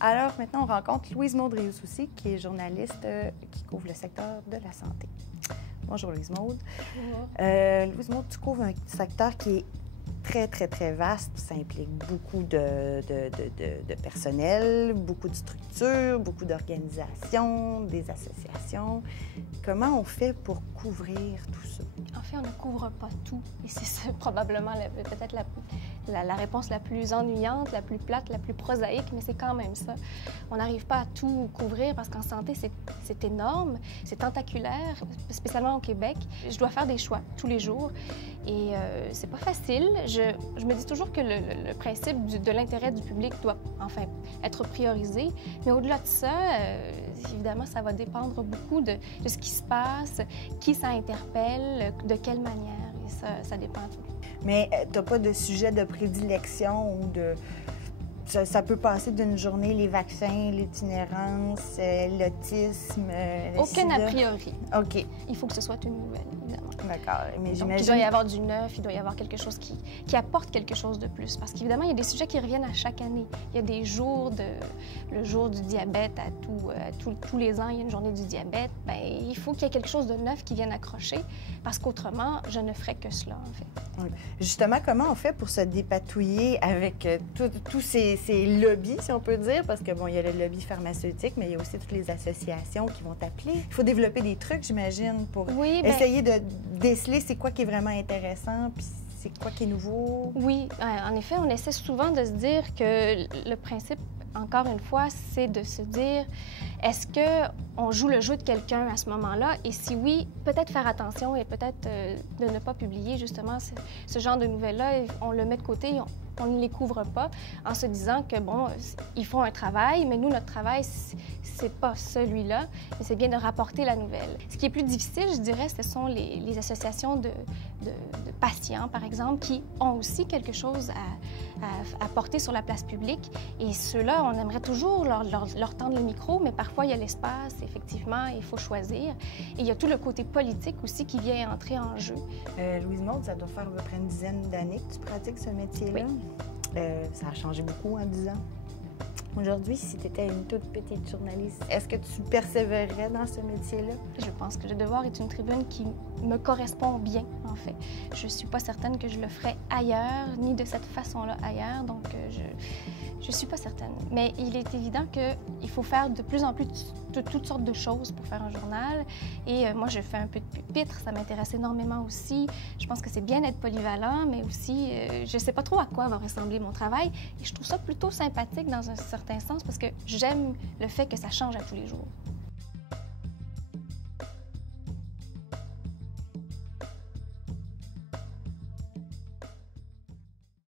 Alors maintenant, on rencontre Louise Maude Rios-Soucy, qui est journaliste qui couvre le secteur de la santé. Bonjour Louise Maude. Bonjour. Louise Maude, tu couvres un secteur qui est très vaste. Ça implique beaucoup de personnel, beaucoup de structures, beaucoup d'organisations, des associations. Comment on fait pour couvrir tout ça? En fait, on ne couvre pas tout. Et c'est probablement peut-être la réponse la plus ennuyante, la plus plate, la plus prosaïque, mais c'est quand même ça. On n'arrive pas à tout couvrir parce qu'en santé, c'est énorme, c'est tentaculaire, spécialement au Québec. Je dois faire des choix tous les jours et c'est pas facile. Je me dis toujours que le principe de l'intérêt du public doit enfin être priorisé, mais au-delà de ça, évidemment, ça va dépendre beaucoup de ce qui se passe, qui ça interpelle, de quelle manière, et ça dépend de tout. Mais tu n'as pas de sujet de prédilection ou de... Ça peut passer d'une journée, les vaccins, l'itinérance, l'autisme, le Aucun sida. a priori. OK. Il faut que ce soit une nouvelle, évidemment. D'accord. Mais Donc, j'imagine... il doit y avoir du neuf, il doit y avoir quelque chose qui apporte quelque chose de plus. Parce qu'évidemment, il y a des sujets qui reviennent à chaque année. Il y a des jours le jour du diabète, tous les ans, il y a une journée du diabète. Bien, il faut qu'il y ait quelque chose de neuf qui vienne accrocher, parce qu'autrement, je ne ferais que cela, en fait. Oui. Justement, comment on fait pour se dépatouiller avec tous ces lobbies, si on peut dire? Parce que, bon, il y a le lobby pharmaceutique, mais il y a aussi toutes les associations qui vont t'appeler. Il faut développer des trucs, j'imagine, pour essayer de déceler c'est quoi qui est vraiment intéressant, puis c'est quoi qui est nouveau. Oui, en effet, on essaie souvent de se dire que le principe, encore une fois, c'est de se dire, est-ce qu'on joue le jeu de quelqu'un à ce moment-là? Et si oui, peut-être faire attention et peut-être de ne pas publier justement ce genre de nouvelles-là. On le met de côté, on ne les couvre pas en se disant que, bon, ils font un travail, mais nous, notre travail, c'est pas celui-là, mais c'est bien de rapporter la nouvelle. Ce qui est plus difficile, je dirais, ce sont les associations de patients, par exemple, qui ont aussi quelque chose à porter sur la place publique. Et ceux-là, on aimerait toujours leur tendre le micro, mais parfois, il y a l'espace, effectivement, il faut choisir. Et il y a tout le côté politique aussi qui vient entrer en jeu. Louise Maude, ça doit faire à peu près une dizaine d'années que tu pratiques ce métier-là. Oui. Ça a changé beaucoup en 10 ans. Aujourd'hui, si tu étais une toute petite journaliste, est-ce que tu persévérerais dans ce métier-là? Je pense que Le Devoir est une tribune qui me correspond bien, en fait. Je ne suis pas certaine que je le ferais ailleurs, ni de cette façon-là ailleurs, donc je ne suis pas certaine. Mais il est évident qu'il faut faire de plus en plus de toutes sortes de choses pour faire un journal. Et moi, je fais un peu de pupitre, ça m'intéresse énormément aussi. Je pense que c'est bien d'être polyvalent, mais aussi, je ne sais pas trop à quoi va ressembler mon travail. Et je trouve ça plutôt sympathique dans un certain sens parce que j'aime le fait que ça change à tous les jours.